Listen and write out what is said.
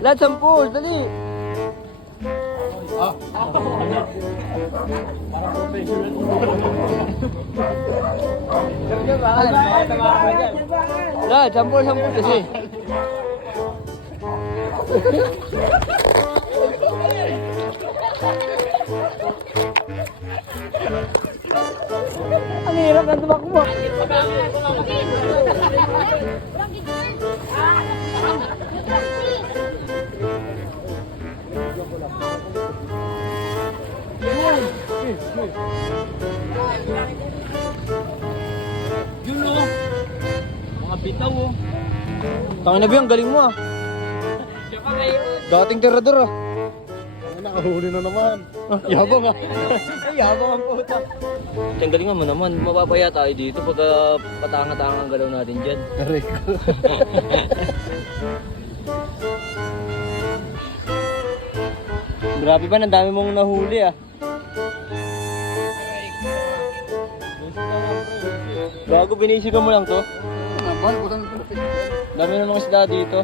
Lahat 10, dali. Ah. Lahat 10 kasi. Ang hirap ng tumakbo. Yun o. Mga bitaw o. Tangin na ba, ang galing mo ah. Dating tirador ah. Nakahuli na naman. Yabang ah. Ay, yabang ang puta. Ang galing mo naman, mapapaya tayo dito pagka patanga-tanga ang galaw natin dyan. Aray ko. Grabe ba, ang dami mong nahuli ah. Gago, binisigan mo lang to. Naman, kusang Dami ng mga isda dito.